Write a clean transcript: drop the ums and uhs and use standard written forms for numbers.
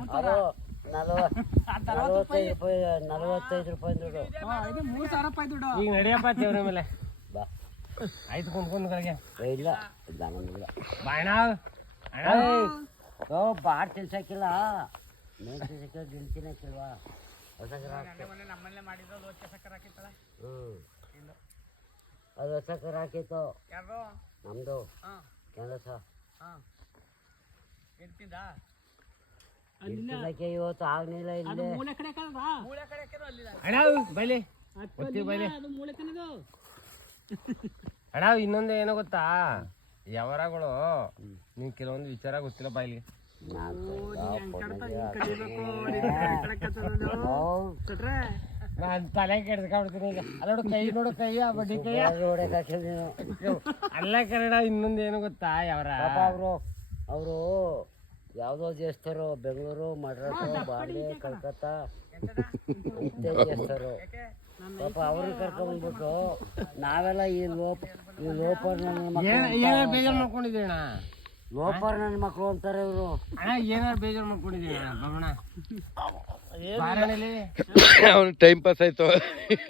ಅದು 45 ರೂಪಾಯಿ ದುಡ್ಡು. ಇದು 3000 ರೂಪಾಯಿ ದುಡ್ಡು. ಈಗ ನಡಿಯಪ್ಪ ದೇವ್ರ ಮೇಲೆ ಬಾ ಆಯ್ತು ಕುಂತ್ಕೊಂಡ್ಗಳಿಗೆ ಇಲ್ಲ ಇಲ್ಲ ಬಾಣ ಓ ಬಾಡ್ ತಿಳ್ಸಕ್ಕಿಲ್ಲ ಮೇನ್ ತಿಳ್ಸಕ್ಕಿಲ್ಲ ದಿಲ್ಸಿನ ಹಾಕಿಲ್ವಾ ಹೊಸ ನಮ್ಮಲ್ಲೇ ಮಾಡಿದ್ರು ಲೋಚ ಸಕ್ಕರೆ ಹಾಕಿತ್ತಲ್ಲ. ಅದು ಹೊಸ ಕರ ಹಾಕಿತ್ತು ಯಾರು ನಮ್ದು ಕೆಲಸ ಇವತ್ತು ಆಗ್ಲಿಲ್ಲ ಇಲ್ಲೇ ಮೂಳೆ ಕಡೆ ಅಲ್ಲಿ ಅಣ್ಣ ಬೈಲಿ ಬೈಲಿ ಮೂಳೆ ಕಣದು. ಅಣ್ಣ ಇನ್ನೊಂದು ಏನೋ ಗೊತ್ತಾ ಯಾವರಾಗಳು ನಿನ್ ಕೆಲವೊಂದು ವಿಚಾರ ಗೊತ್ತಿಲ್ಲ ಬಾಯಿಗೆ ನಾನ್ ತಲೆ ಕೆಡ್ಸ್ಕೊಂಡ್ಬಿಡ್ತೀನಿ ಈಗ ಅಲ್ಲೋಡು ಕೈ ನೋಡು ಕೈ ಆ ಬಡ್ಡಿ ಕೈ ಅಲ್ಲ ಕನ್ನಡ ಇನ್ನೊಂದು ಏನು ಗೊತ್ತಾ ಯಾವರ ಅವರು ಯಾವುದೋ ದೇವಸ್ಥರು ಬೆಂಗಳೂರು ಮಡ್ರಾಸ್ ಬಾಂಬೆ ಕಲ್ಕತ್ತಾ ಇಂಥೇ ದೇವಸ್ಥರು ಪಾಪ ಅವ್ರನ್ನ ಕರ್ಕೊಂಡ್ಬಂದ್ಬಿಟ್ಟು ನಾವೆಲ್ಲ ಈ ಲೋಪರ್ ಬೇಜಾರು ಮಾಡ್ಕೊಂಡಿದ್ದೀವಿ ಅಣ್ಣ ಲೋಪರ್ ನನ್ನ ಮಕ್ಕಳು ಅಂತಾರೆ ಇವರು. ಅಣ್ಣ ಏನಾರು ಬೇಜಾರು ಮಾಡ್ಕೊಂಡಿದ್ದೀವಿ ಅಣ್ಣ ಬಾಬಣ್ಣ ಟೈಮ್ ಪಾಸ್ ಆಯ್ತು.